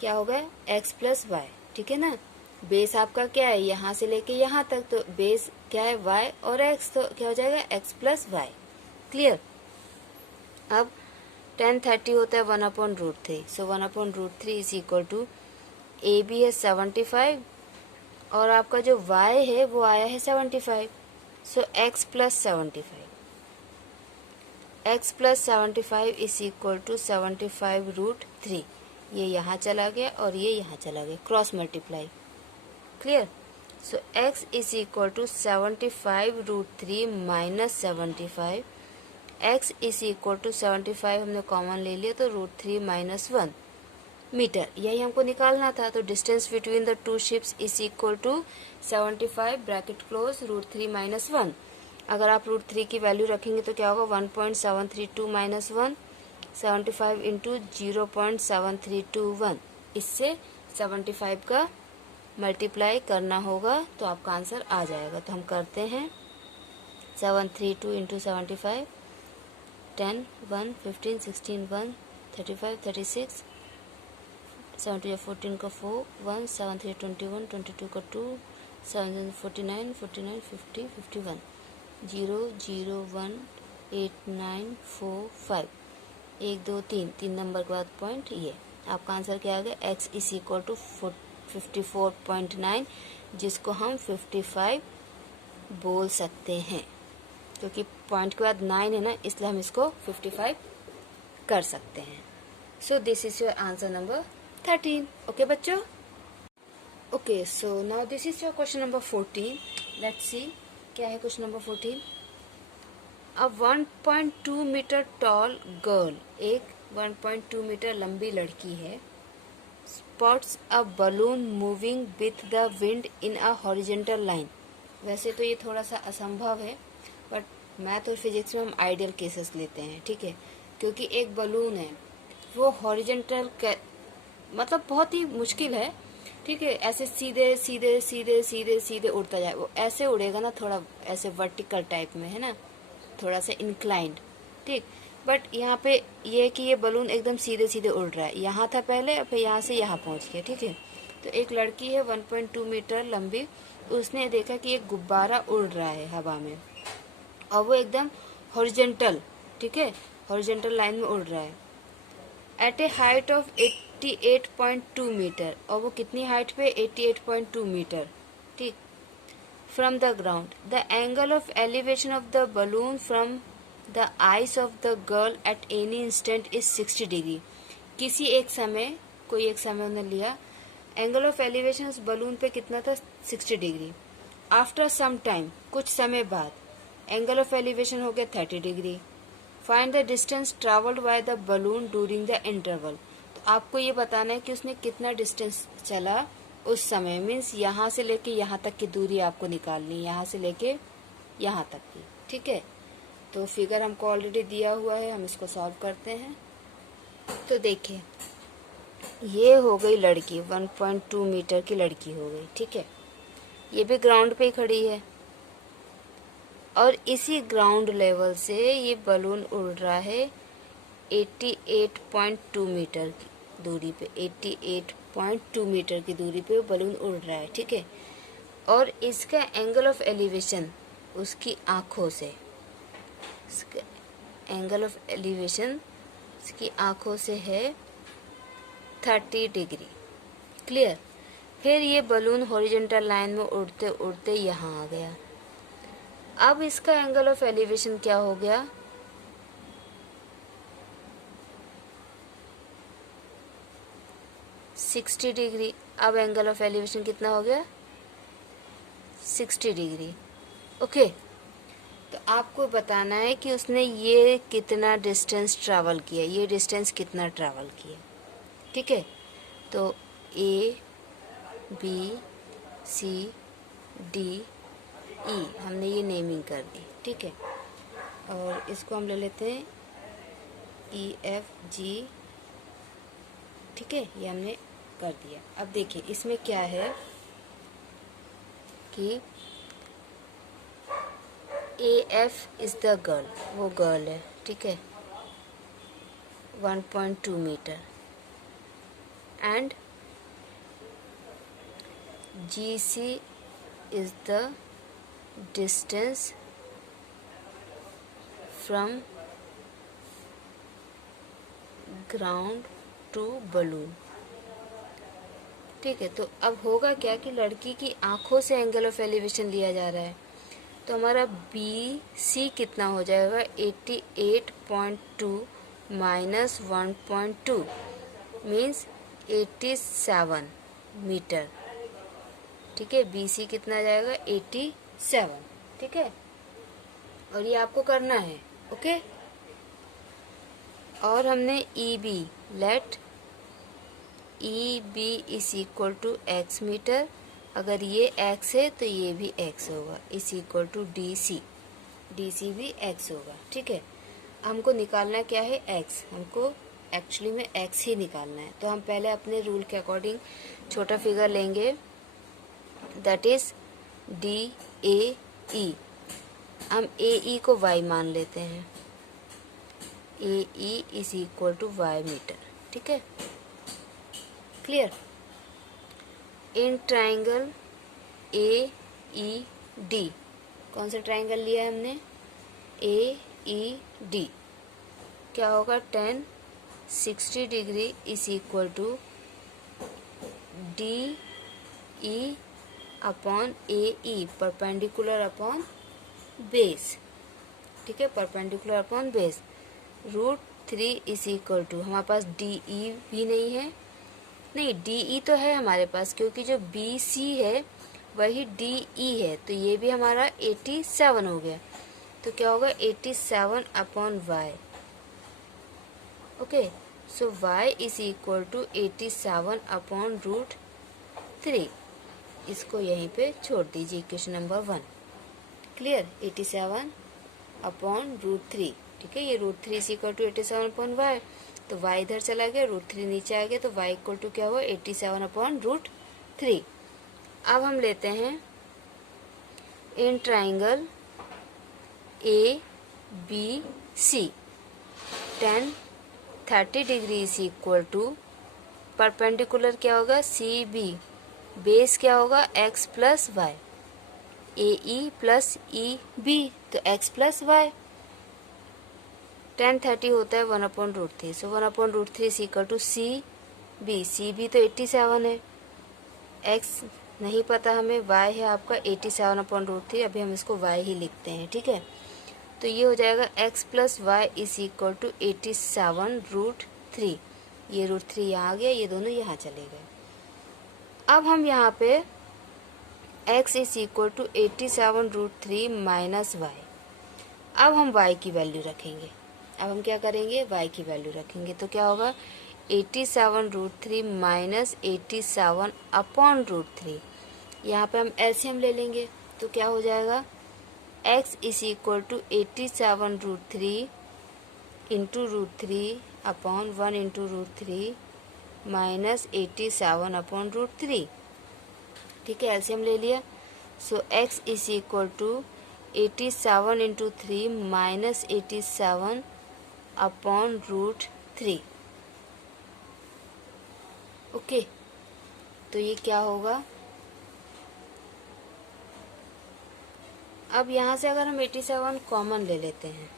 क्या हो गया x प्लस वाई। ठीक है ना, बेस आपका क्या है, यहाँ से लेके यहाँ तक, तो बेस क्या है y और x, तो क्या हो जाएगा x प्लस वाई। क्लियर। अब tan 30 होता है 1/√3, सो 1/√3 इज इक्वल टू AB है 75 और आपका जो y है वो आया है 75, so x plus 75, x plus 75 is equal to 75√3, ये यहाँ चला गया और ये यहाँ चला गया, cross multiply. Clear, so x is equal to 75√3 minus 75, x is equal to 75 हमने कॉमन ले लिया तो √3 माइनस 1 मीटर, यही हमको निकालना था। तो distance between the two ships is equal to 75 bracket close √3 minus 1। अगर आप √3 की वैल्यू रखेंगे तो क्या होगा 1.732 माइनस 1, 75 इंटू 0.7321, इससे 75 का मल्टीप्लाई करना होगा तो आपका आंसर आ जाएगा। तो हम करते हैं 732 इंटू 75, 10, 1, 15, 16, 1, 35, 36, 7 या 14 का 4, 1, 7, 3, 21, 22 का 2, 7, 49, 49, 50, 51, 0, 0, 1, 8, 9, 4, 5, 1, 2, 3 नंबर के बाद पॉइंट, ये आपका आंसर क्या आ गया, x इज इक्वल टू 54.9, जिसको हम 55 बोल सकते हैं, क्योंकि पॉइंट के बाद 9 है ना, इसलिए हम इसको 55 कर सकते हैं। So this is your answer number 13। Okay बच्चों, okay, so now this is your question number 14। Let's see क्या है question number 14। A 1.2 metre tall girl, एक 1.2 मीटर लंबी लड़की है, spots a balloon moving with the wind in a horizontal line. वैसे तो ये थोड़ा सा असंभव है, बट मैथ और फिजिक्स में हम आइडियल केसेस लेते हैं, ठीक है। क्योंकि एक बलून है वो हॉरिजेंटल मतलब बहुत ही मुश्किल है, ठीक है, ऐसे सीधे सीधे सीधे सीधे सीधे उड़ता जाए, वो ऐसे उड़ेगा ना, थोड़ा ऐसे वर्टिकल टाइप में, है ना, थोड़ा सा इंक्लाइंड, ठीक। बट यहाँ पे ये है कि ये बलून एकदम सीधे सीधे उड़ रहा है, यहाँ था पहले, फिर यहाँ से यहाँ पहुँच गया, ठीक है। तो एक लड़की है 1.2 मीटर लंबी, उसने देखा कि एक गुब्बारा उड़ रहा है हवा में, और वो एकदम हॉरिजेंटल, ठीक है, हॉरिजेंटल लाइन में उड़ रहा है, at a height of 88.2 metre, और वो कितनी हाइट पे, 88.2 मीटर, ठीक, from the ground. The angle of elevation of the balloon from the eyes of the girl at any instant is 60 degree. किसी एक समय, कोई एक समय उन्होंने लिया, एंगल ऑफ एलिवेशन उस बलून पे कितना था, 60 डिग्री। आफ्टर सम टाइम, कुछ समय बाद, एंगल ऑफ एलिवेशन हो गया 30 degree. Find the distance travelled by the balloon during the interval. तो आपको ये बताना है कि उसने कितना डिस्टेंस चला उस समय, मीन्स यहाँ से लेके यहाँ तक की दूरी आपको निकालनी है, यहाँ से लेके यहाँ तक की, ठीक है। तो फिगर हमको ऑलरेडी दिया हुआ है, हम इसको सॉल्व करते हैं। तो देखिए, ये हो गई लड़की, 1.2 मीटर की लड़की हो गई, ठीक है। ये भी ग्राउंड पे ही खड़ी है, और इसी ग्राउंड लेवल से ये बलून उड़ रहा है 88.2 मीटर की दूरी पे, 88.2 मीटर की दूरी पे बलून उड़ रहा है, ठीक है। और इसका एंगल ऑफ एलिवेशन उसकी आँखों से, इसका एंगल ऑफ एलिवेशन इसकी आँखों से है 30 डिग्री, क्लियर। फिर ये बलून हॉरिजॉन्टल लाइन में उड़ते उड़ते यहाँ आ गया। अब इसका एंगल ऑफ एलिवेशन क्या हो गया, 60 डिग्री। अब एंगल ऑफ एलिवेशन कितना हो गया, 60 डिग्री, ओके। तो आपको बताना है कि उसने ये कितना डिस्टेंस ट्रैवल किया, ये डिस्टेंस कितना ट्रैवल किया, ठीक है। तो ए बी सी डी ई हमने ये नेमिंग कर दी, ठीक है। और इसको हम ले लेते हैं ई एफ जी, ठीक है, ये हमने कर दिया। अब देखिए इसमें क्या है कि A F is the girl, वो गर्ल है, ठीक है, 1.2 metre, and G C is the distance from ground to balloon, ठीक है। तो अब होगा क्या कि लड़की की आंखों से एंगल ऑफ एलिवेशन लिया जा रहा है, तो हमारा बी सी कितना हो जाएगा, 88.2 माइनस 1.2 मीन्स 87 मीटर, ठीक है। बी सी कितना आ जाएगा, 87, ठीक है। और ये आपको करना है, ओके। और हमने E B, let E B is equal to x metre, अगर ये x है तो ये भी x होगा, is equal to D C भी x होगा, ठीक है। हमको निकालना क्या है, x, हमको एक्चुअली में x ही निकालना है। तो हम पहले अपने रूल के अकॉर्डिंग छोटा फिगर लेंगे, that is D A E. हम ए ई को y मान लेते हैं, A E is equal to y metre, ठीक है, clear. In triangle A E D, कौन सा ट्राइंगल लिया है हमने, ए ई डी, क्या होगा, tan 60 degree is equal to D E upon A E, perpendicular upon base, ठीक है, perpendicular upon base, √3 is equal to, हमारे पास डी ई भी नहीं है, नहीं डी ई तो है हमारे पास, क्योंकि जो बी सी है वही डी ई है, तो ये भी हमारा 87 हो गया। तो क्या होगा 87 upon y. Okay, so y is equal to 87 upon root 3। इसको यहीं पे छोड़ दीजिए equation number 1। Clear, 87 upon root 3। ठीक है, ये root 3 is equal to 87 upon y, तो y इधर चला गया, रूट 3 नीचे आ गया, तो y इक्वल टू क्या हुआ 87 अपॉन रूट 3। अब हम लेते हैं in triangle A B C, tan 30 degree is equal to perpendicular क्या होगा सी बी, बेस क्या होगा x plus y, A E plus E B, तो x प्लस वाई। tan 30 होता है 1 upon root 3, so 1 upon root 3 is equal to C B तो 87 है, x नहीं पता हमें, y है आपका 87 अपॉन रूट 3, अभी हम इसको y ही लिखते हैं। ठीक है, तो ये हो जाएगा x plus y is equal to 87 root 3। ये रूट 3 यहाँ आ गया, ये दोनों यहाँ चले गए। अब हम यहाँ पे x is equal to 87 root 3 minus y. अब हम y की वैल्यू रखेंगे, अब हम क्या करेंगे y की वैल्यू रखेंगे, तो क्या होगा 87 रूट 3 माइनस 87 अपॉन रूट 3। यहाँ पे हम एलसीएम ले लेंगे, तो क्या हो जाएगा x is equal to 87 root 3 into root 3 upon 1 into root 3 minus 87 upon root 3। ठीक है, एलसीएम ले लिया, so x is equal to 87 into 3 minus 87 upon root 3। Okay, तो ये क्या होगा, अब यहाँ से अगर हम 87 कॉमन ले लेते हैं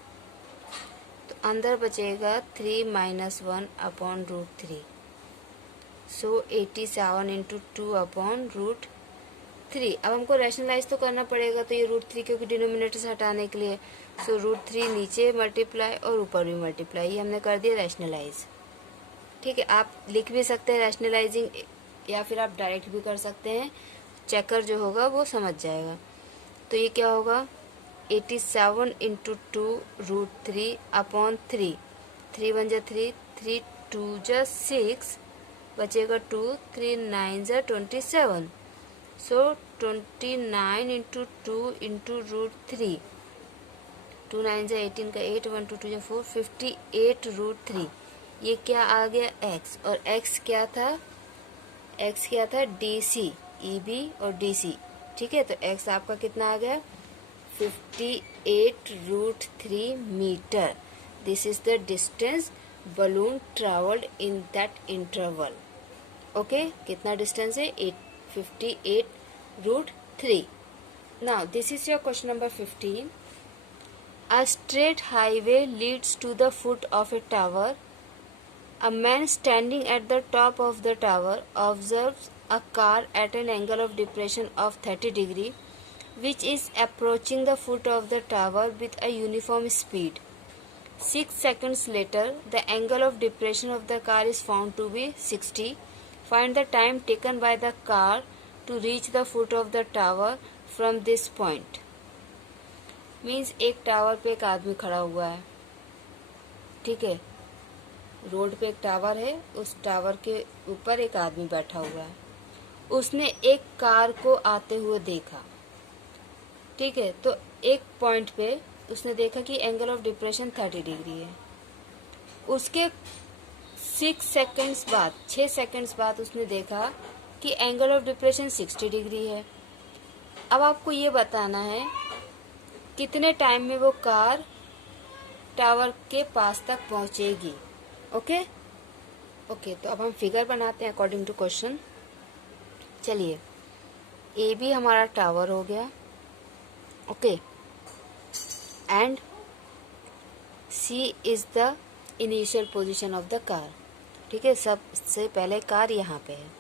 तो अंदर बचेगा 3 माइनस 1 अपॉन रूट 3, सो 87 इंटू 2 अपॉन रूट 3। अब हमको रैशनलाइज तो करना पड़ेगा, तो ये रूट 3 क्योंकि डिनोमिनेटर से हटाने के लिए, सो रूट 3 नीचे मल्टीप्लाई और ऊपर भी मल्टीप्लाई, ये हमने कर दिया रैशनलाइज। ठीक है, आप लिख भी सकते हैं रैशनलाइजिंग, या फिर आप डायरेक्ट भी कर सकते हैं, चेकर जो होगा वो समझ जाएगा। तो ये क्या होगा 87 इंटू 2 रूट 3 अपॉन 3, 3 वन जा 3, 3 टू जा 6, बचेगा 2, 3 9 जा 27, सो 29 इंटू 2 इंटू रूट 3, 2 9 जा 18 का 8, 1 2 2 जा 4, 58 रूट 3। ये क्या आ गया x, और x क्या था डी सी, ई बी और डी सी। ठीक है, तो x आपका कितना आ गया 58 root 3 metre. This is the distance balloon travelled in that interval. Okay, कितना डिस्टेंस है 58 root 3। Now this is your question number 15। A straight highway leads to the foot of a tower. A man standing at the top of the tower observes a car at an angle of depression of 30 degree, which is approaching the foot of the tower with a uniform speed. 6 seconds later, the angle of depression of the car is found to be 60. Find the time taken by the car to reach the foot of the tower from this point. Means एक tower पे एक आदमी खड़ा हुआ है। ठीक है, road पे एक टावर है, उस टावर के ऊपर एक आदमी बैठा हुआ है। उसने एक कार को आते हुए देखा। ठीक है, तो एक पॉइंट पे उसने देखा कि एंगल ऑफ डिप्रेशन 30 डिग्री है। उसके 6 सेकंड्स बाद उसने देखा कि एंगल ऑफ डिप्रेशन 60 डिग्री है। अब आपको ये बताना है कितने टाइम में वो कार टावर के पास तक पहुंचेगी। ओके, तो अब हम फिगर बनाते हैं अकॉर्डिंग टू क्वेश्चन। चलिए, ए बी हमारा टावर हो गया। Okay, and C is the initial position of the car. ठीक है, सबसे पहले कार यहाँ पे है,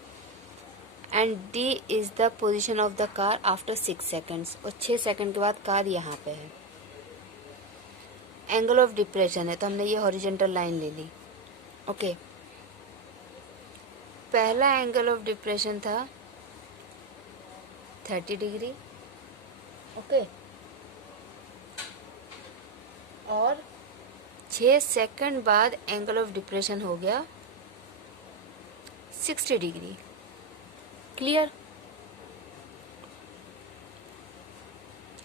and D is the position of the car after 6 seconds, और 6 सेकेंड के बाद कार यहाँ पे है। एंगल ऑफ डिप्रेशन है, तो हमने ये हॉरिजॉन्टल लाइन ले ली। ओके, पहला एंगल ऑफ डिप्रेशन था 30 डिग्री। ओके, और 6 सेकंड बाद एंगल ऑफ डिप्रेशन हो गया 60 डिग्री। क्लियर?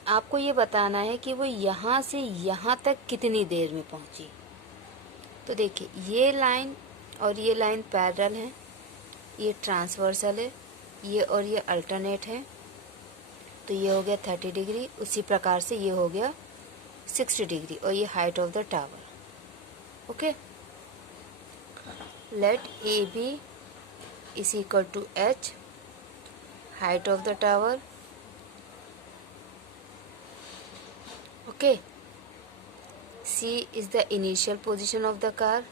आपको ये बताना है कि वो यहाँ से यहाँ तक कितनी देर में पहुँची। तो देखिए, ये लाइन और ये लाइन पैरेलल है, ये ट्रांसवर्सल है, ये और ये अल्टरनेट है। तो ये हो गया 30 डिग्री, उसी प्रकार से ये हो गया 60 डिग्री और ये height of the tower. Okay, let A B is equal to H, height of the tower. Okay, C is the initial position of the car,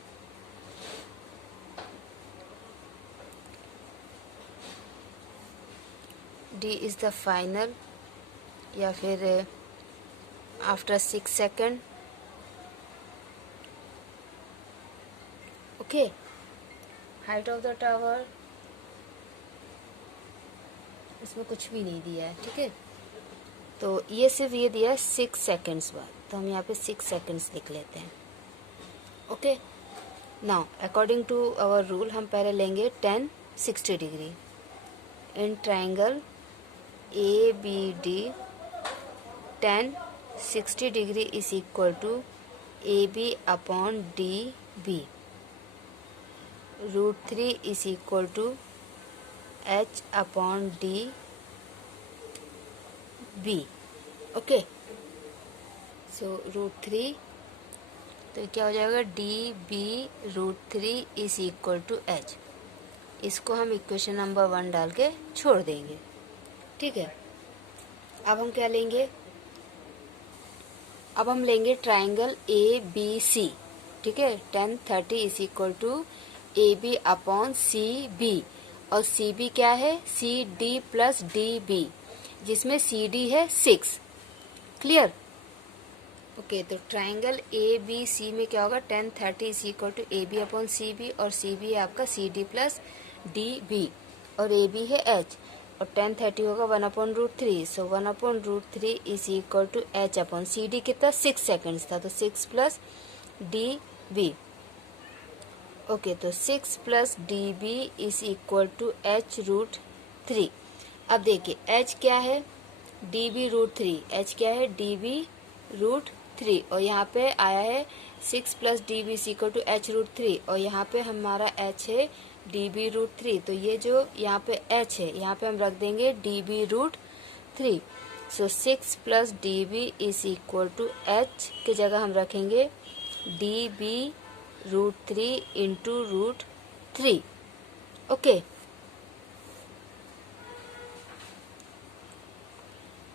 D is the final या फिर after 6 second. Okay, height of the tower इसमें कुछ भी नहीं दिया है, ठीक है। तो ये सिर्फ ये दिया है 6 सेकंड्स बाद, तो हम यहाँ पे 6 सेकंड्स लिख लेते हैं। Okay, now according to our rule हम पहले लेंगे 10 60 degree in triangle A B D. 10 60 degree is equal to A B upon D B. √3 is equal to H upon D B. Okay, so √3, तो क्या हो जाएगा, D B √3 is equal to H. इसको हम equation number 1 डाल के छोड़ देंगे, ठीक है। अब हम क्या लेंगे, अब हम लेंगे ट्राइंगल ए बी सी, ठीक है। 10 30 is equal to A B upon C B, और सी बी क्या है, C D plus D B, जिसमें सी डी है 6। क्लियर? ओके, तो ट्राइंगल ए बी सी में क्या होगा, 10 30 is equal to A B upon C B, और सी बी है आपका C D plus D B, और ए बी है एच, और 10 30 होगा 1 upon √3, so 1 upon √3 is equal to H upon C D. कितना, 6 सेकेंड्स था, तो 6 प्लस डी बी। ओके, तो 6 plus D B is equal to H √3। अब देखिए, एच क्या है, डी बी √3, एच क्या है, डी बी √3, और यहाँ पे आया है 6 plus D B is equal to H √3, और यहाँ पे हमारा एच है डी बी √3, तो ये जो यहाँ पे एच है यहाँ पे हम रख देंगे D B √3। So 6 plus D B is equal to H की जगह हम रखेंगे डी बी √3 इंटू √3। ओके,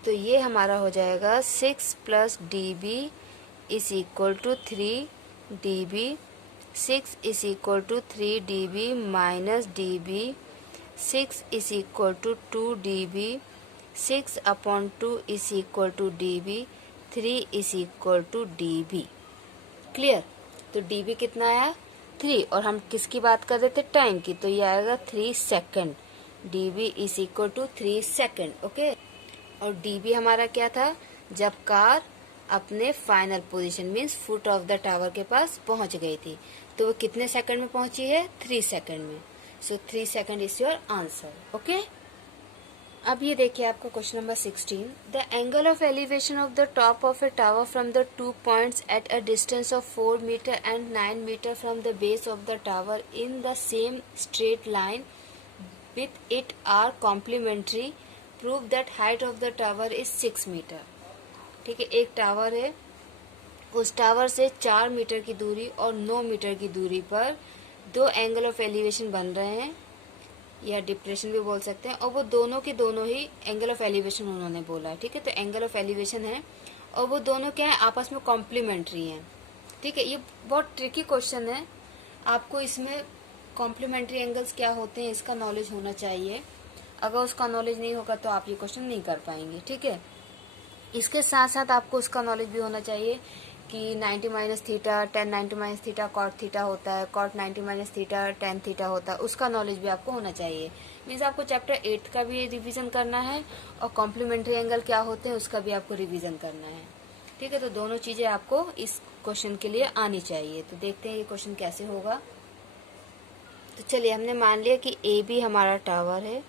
तो ये हमारा हो जाएगा 6 plus D B is equal to 3 D B, 6 is equal to 3 D B minus D B, 6 is equal to 2 D B, 6 upon 2 is equal to D B, 3 is equal to D B. Clear? तो D B कितना आया, 3, और हम किसकी बात कर रहे थे, टाइम की, तो ये आएगा 3 second. D B is equal to 3 second. Okay, और डी बी हमारा क्या था, जब कार अपने final position means foot of the tower के पास पहुंच गई थी, तो वो कितने सेकंड में पहुंची है, 3 सेकंड में। So 3 second is your answer. Okay, अब ये देखिए आपका question number 16। The angle of elevation of the top of a tower from the 2 points at a distance of 4 metre and 9 metre from the base of the tower in the same straight line with it are complementary, prove that height of the tower is 6 metre. ठीक है, एक tower है, उस tower से 4 metre की दूरी और 9 metre की दूरी पर 2 एंगल ऑफ एलिवेशन बन रहे हैं, या डिप्रेशन भी बोल सकते हैं, और वो दोनों के दोनों ही एंगल ऑफ एलिवेशन उन्होंने बोला है। ठीक है, तो एंगल ऑफ एलिवेशन है और वो दोनों क्या है, आपस में कॉम्प्लीमेंट्री हैं। ठीक है, ये बहुत ट्रिकी क्वेश्चन है, आपको इसमें कॉम्प्लीमेंट्री एंगल्स क्या होते हैं इसका नॉलेज होना चाहिए। अगर उसका नॉलेज नहीं होगा तो आप ये क्वेश्चन नहीं कर पाएंगे। ठीक है, इसके साथ साथ आपको उसका नॉलेज भी होना चाहिए कि 90 minus theta, 10 90 minus theta cot theta होता है, कॉट 90 माइनस थीटा 10 थीटा होता है, उसका नॉलेज भी आपको होना चाहिए। मीन्स आपको चैप्टर 8 का भी रिवीजन करना है और कॉम्प्लीमेंट्री एंगल क्या होते हैं उसका भी आपको रिवीजन करना है। ठीक है, तो दोनों चीज़ें आपको इस क्वेश्चन के लिए आनी चाहिए। तो देखते हैं ये क्वेश्चन कैसे होगा। तो चलिए, हमने मान लिया कि ए बी हमारा टावर है।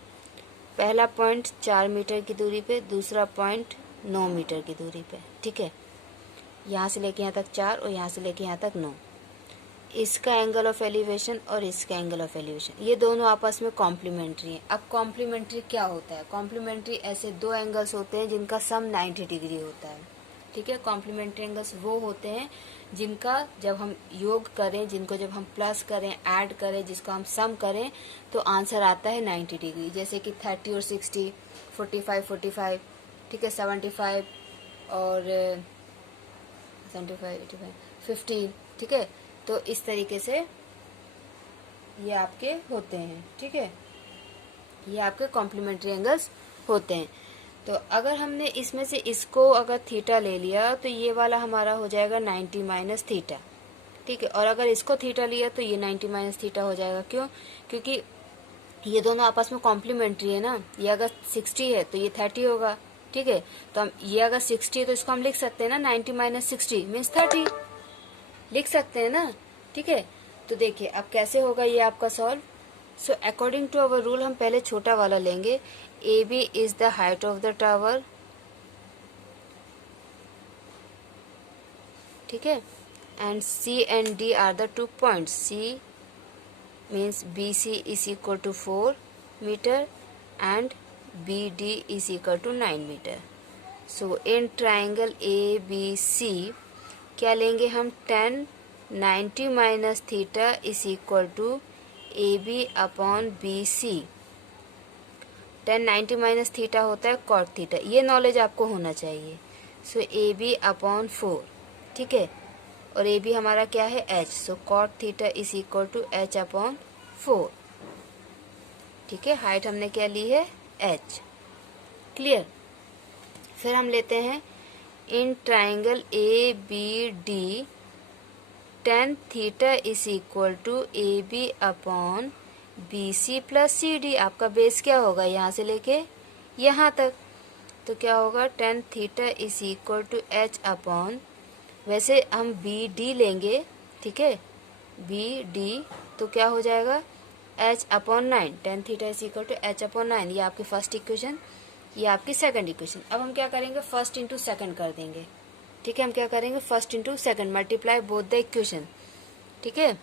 पहला पॉइंट 4 मीटर की दूरी पे, दूसरा पॉइंट 9 मीटर की दूरी पे, ठीक है। यहाँ से लेके यहाँ तक 4 और यहाँ से लेके यहाँ तक 9। इसका एंगल ऑफ एलिवेशन और इसका एंगल ऑफ एलिवेशन, ये दोनों आपस में कॉम्प्लीमेंट्री हैं। अब कॉम्प्लीमेंट्री क्या होता है? कॉम्प्लीमेंट्री ऐसे दो एंगल्स होते हैं जिनका सम 90 डिग्री होता है, ठीक है। कॉम्प्लीमेंट्री एंगल्स वो होते हैं जिनका जब हम योग करें, जिनको जब हम प्लस करें, ऐड करें, जिसको हम सम करें तो आंसर आता है 90 डिग्री। जैसे कि 30 और 60, 45, ठीक है, 75 और 75, 85, 50, ठीक है। तो इस तरीके से ये आपके होते हैं, ठीक है। ये आपके कॉम्प्लीमेंट्री एंगल्स होते हैं। तो अगर हमने इसमें से इसको अगर थीटा ले लिया तो ये वाला हमारा हो जाएगा 90 माइनस थीटा, ठीक है। और अगर इसको थीटा लिया तो ये 90 माइनस थीटा हो जाएगा। क्यों? क्योंकि ये दोनों आपस में कॉम्प्लीमेंट्री है ना। ये अगर 60 है तो ये 30 होगा, ठीक है। तो हम ये अगर 60 है तो इसको हम लिख सकते हैं ना, 90 माइनस 60 मीन्स 30, लिख सकते हैं ना, ठीक है। तो देखिए अब कैसे होगा ये आपका solve. So according to our rule हम पहले छोटा वाला लेंगे। A B is the height of the tower, ठीक है, and C and D are the 2 points. C means B C is equal to 4 metre and B D is equal to 9 metre. So in triangle A B C क्या लेंगे हम? 10 90 minus theta is equal to A B upon B C. 10 90 minus theta होता है cot theta, ये knowledge आपको होना चाहिए। सो ए B upon 4, ठीक है। और ए बी हमारा क्या है? H. So cot theta is equal to H upon 4, ठीक है। हाइट हमने क्या ली है? एच। क्लियर? फिर हम लेते हैं in triangle A B D tan theta is equal to A B upon B C plus C D. आपका बेस क्या होगा? यहाँ से लेके यहाँ तक, तो क्या होगा? tan theta is equal to H upon, वैसे हम बी डी लेंगे, ठीक है, बी डी, तो क्या हो जाएगा? H upon 9। tan theta is equal to H upon 9। ये आपकी फर्स्ट इक्वेशन, ये आपकी सेकंड इक्वेशन। अब हम क्या करेंगे? फर्स्ट इंटू सेकंड कर देंगे, ठीक है। हम क्या करेंगे? First into second, multiply both the equation, ठीक है।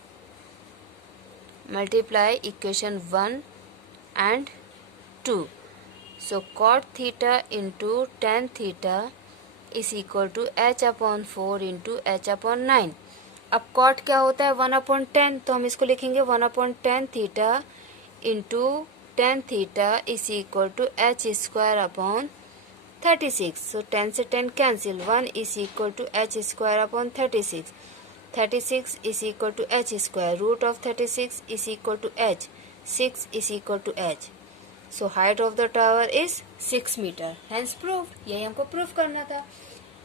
Multiply equation 1 and 2। So cot theta into tan theta is equal to H upon 4 into H upon 9। अब कॉट क्या होता है? 1 अपॉन 10, तो हम इसको लिखेंगे 1 upon 10 theta into tan theta is equal to H square upon 36। सो 10 से 10 cancel, 1 is equal to H square upon 36। 36 is equal to H square, root of 36 is equal to H, 6 is equal to H. So height of the tower is 6 metre, hence proved. यही हमको proof करना था।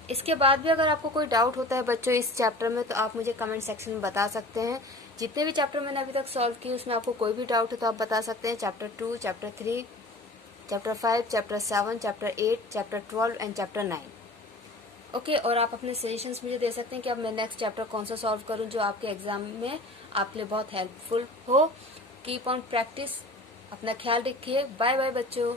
इसके बाद भी अगर आपको कोई डाउट होता है बच्चों इस चैप्टर में, तो आप मुझे कमेंट सेक्शन में बता सकते हैं। जितने भी चैप्टर मैंने अभी तक सॉल्व किए उसमें आपको कोई भी डाउट हो तो आप बता सकते हैं। Chapter 2, chapter 3, chapter 5, chapter 7, chapter 8, chapter 12 and chapter 9। Okay, और आप अपने सजेशंस मुझे दे सकते हैं कि अब मैं नेक्स्ट चैप्टर कौन सा सॉल्व करूं जो आपके एग्जाम में आपके लिए बहुत हेल्पफुल हो। कीप ऑन प्रैक्टिस, अपना ख्याल रखिए। बाय बाय बच्चों।